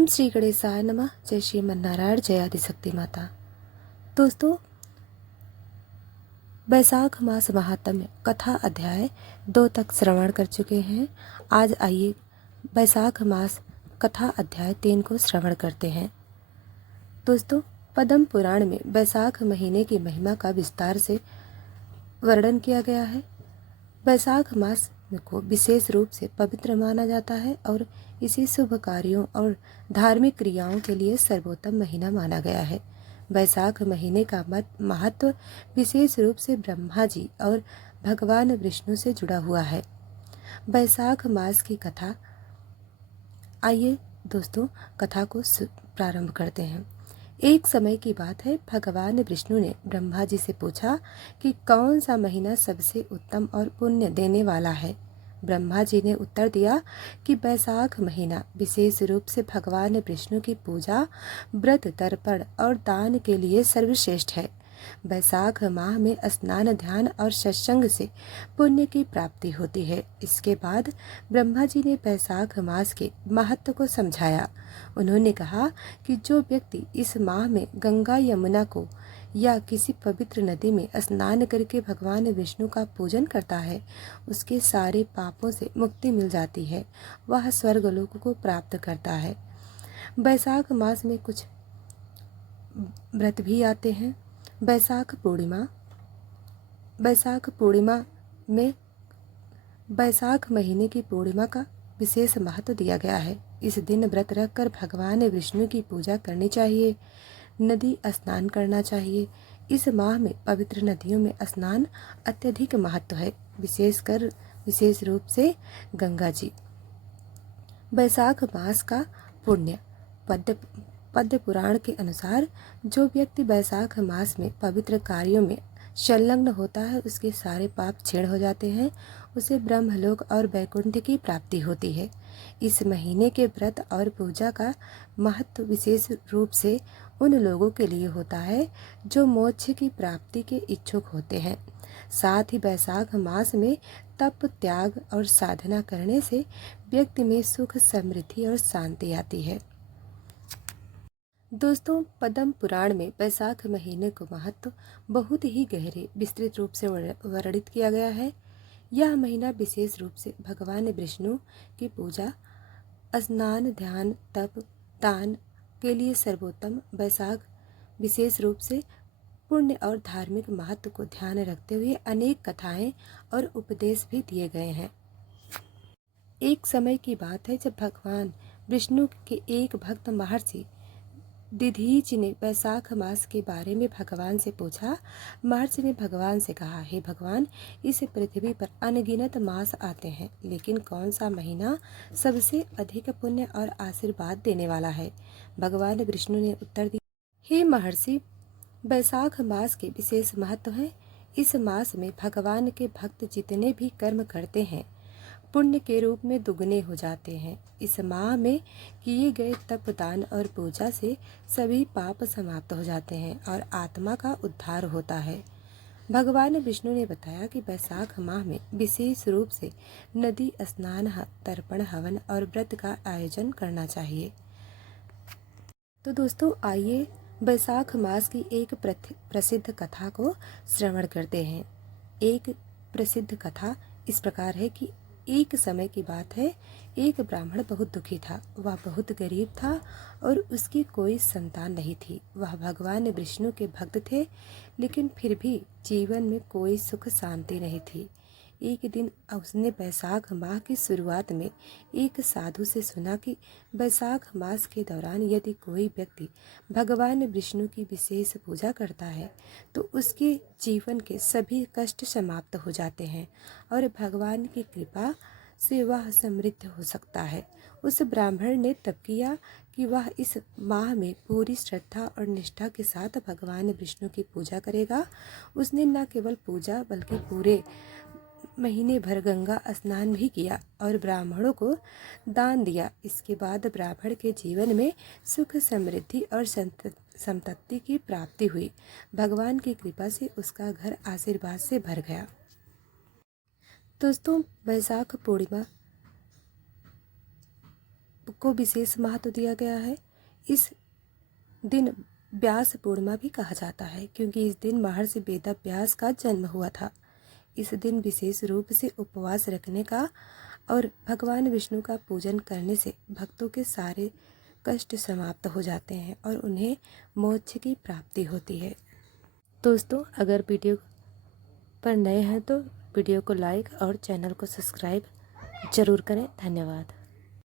ओम श्री गणेशाय नमः। जय श्रीमन्नारायण, जय आदिशक्ति माता। दोस्तों, बैसाख मास महात्म्य कथा अध्याय 2 तक श्रवण कर चुके हैं। आज आइए बैसाख मास कथा अध्याय 3 को श्रवण करते हैं। दोस्तों, पद्म पुराण में बैसाख महीने की महिमा का विस्तार से वर्णन किया गया है। बैसाख मास को विशेष रूप से पवित्र माना जाता है और इसी शुभ कार्यों और धार्मिक क्रियाओं के लिए सर्वोत्तम महीना माना गया है। बैसाख महीने का महत्व विशेष रूप से ब्रह्मा जी और भगवान विष्णु से जुड़ा हुआ है। बैसाख मास की कथा, आइए दोस्तों कथा को प्रारंभ करते हैं। एक समय की बात है, भगवान विष्णु ने ब्रह्मा जी से पूछा कि कौन सा महीना सबसे उत्तम और पुण्य देने वाला है। ब्रह्मा जी ने उत्तर दिया कि बैसाख महीना विशेष रूप से भगवान विष्णु की पूजा, व्रत, तर्पण और दान के लिए सर्वश्रेष्ठ है। बैसाख माह में स्नान, ध्यान और सत्संग से पुण्य की प्राप्ति होती है। इसके बाद ब्रह्मा जी ने बैसाख मास के महत्व को समझाया। उन्होंने कहा कि जो व्यक्ति इस माह में गंगा, यमुना को या किसी पवित्र नदी में स्नान करके भगवान विष्णु का पूजन करता है, उसके सारे पापों से मुक्ति मिल जाती है। वह स्वर्गलोक को प्राप्त करता है। बैसाख मास में कुछ व्रत भी आते हैं। बैसाख पूर्णिमा में बैसाख महीने की पूर्णिमा का विशेष महत्व दिया गया है। इस दिन व्रत रखकर भगवान विष्णु की पूजा करनी चाहिए। नदी स्नान करना चाहिए। इस माह में पवित्र नदियों में स्नान अत्यधिक महत्व है, विशेष रूप से गंगा जी। बैसाख मास का पुण्य, पद्म पुराण के अनुसार जो व्यक्ति बैसाख मास में पवित्र कार्यों में संलग्न होता है, उसके सारे पाप क्षीण हो जाते हैं। उसे ब्रह्मलोक और वैकुंठ की प्राप्ति होती है। इस महीने के व्रत और पूजा का महत्व विशेष रूप से उन लोगों के लिए होता है जो मोक्ष की प्राप्ति के इच्छुक होते हैं। साथ ही बैसाख मास में तप, त्याग और साधना करने से व्यक्ति में सुख, समृद्धि और शांति आती है। दोस्तों, पद्म पुराण में बैसाख महीने को महत्व बहुत ही गहरे विस्तृत रूप से वर्णित किया गया है। यह महीना विशेष रूप से भगवान विष्णु की पूजा, स्नान, ध्यान, तप, दान के लिए सर्वोत्तम। बैसाख विशेष रूप से पुण्य और धार्मिक महत्व को ध्यान रखते हुए अनेक कथाएं और उपदेश भी दिए गए हैं। एक समय की बात है जब भगवान विष्णु के एक भक्त महर्षि दधीचि ने बैसाख मास के बारे में भगवान से पूछा। महर्षि ने भगवान से कहा, हे भगवान, इस पृथ्वी पर अनगिनत मास आते हैं, लेकिन कौन सा महीना सबसे अधिक पुण्य और आशीर्वाद देने वाला है। भगवान विष्णु ने उत्तर दिया, हे महर्षि, बैसाख मास के विशेष महत्व है। इस मास में भगवान के भक्त जितने भी कर्म करते हैं, पुण्य के रूप में दुगने हो जाते हैं। इस माह में किए गए तप, दान और पूजा से सभी पाप समाप्त हो जाते हैं और आत्मा का उद्धार होता है। भगवान विष्णु ने बताया कि बैसाख माह में विशेष रूप से नदी स्नान, तर्पण, हवन और व्रत का आयोजन करना चाहिए। तो दोस्तों, आइए बैसाख मास की एक प्रसिद्ध कथा को श्रवण करते हैं। एक प्रसिद्ध कथा इस प्रकार है कि एक समय की बात है, एक ब्राह्मण बहुत दुखी था। वह बहुत गरीब था और उसकी कोई संतान नहीं थी। वह भगवान विष्णु के भक्त थे, लेकिन फिर भी जीवन में कोई सुख शांति नहीं थी। एक दिन उसने बैसाख माह की शुरुआत में एक साधु से सुना कि बैसाख मास के दौरान यदि कोई व्यक्ति भगवान विष्णु की विशेष पूजा करता है तो उसके जीवन के सभी कष्ट समाप्त हो जाते हैं और भगवान की कृपा से वह समृद्ध हो सकता है। उस ब्राह्मण ने तप किया कि वह इस माह में पूरी श्रद्धा और निष्ठा के साथ भगवान विष्णु की पूजा करेगा। उसने न केवल पूजा बल्कि पूरे महीने भर गंगा स्नान भी किया और ब्राह्मणों को दान दिया। इसके बाद ब्राह्मण के जीवन में सुख, समृद्धि और संपत्ति की प्राप्ति हुई। भगवान की कृपा से उसका घर आशीर्वाद से भर गया। दोस्तों, बैसाख पूर्णिमा को विशेष महत्व दिया गया है। इस दिन व्यास पूर्णिमा भी कहा जाता है क्योंकि इस दिन महर्षि वेदव्यास का जन्म हुआ था। इस दिन विशेष रूप से उपवास रखने का और भगवान विष्णु का पूजन करने से भक्तों के सारे कष्ट समाप्त हो जाते हैं और उन्हें मोक्ष की प्राप्ति होती है। दोस्तों, अगर वीडियो पर नए हैं तो वीडियो को लाइक और चैनल को सब्सक्राइब जरूर करें। धन्यवाद।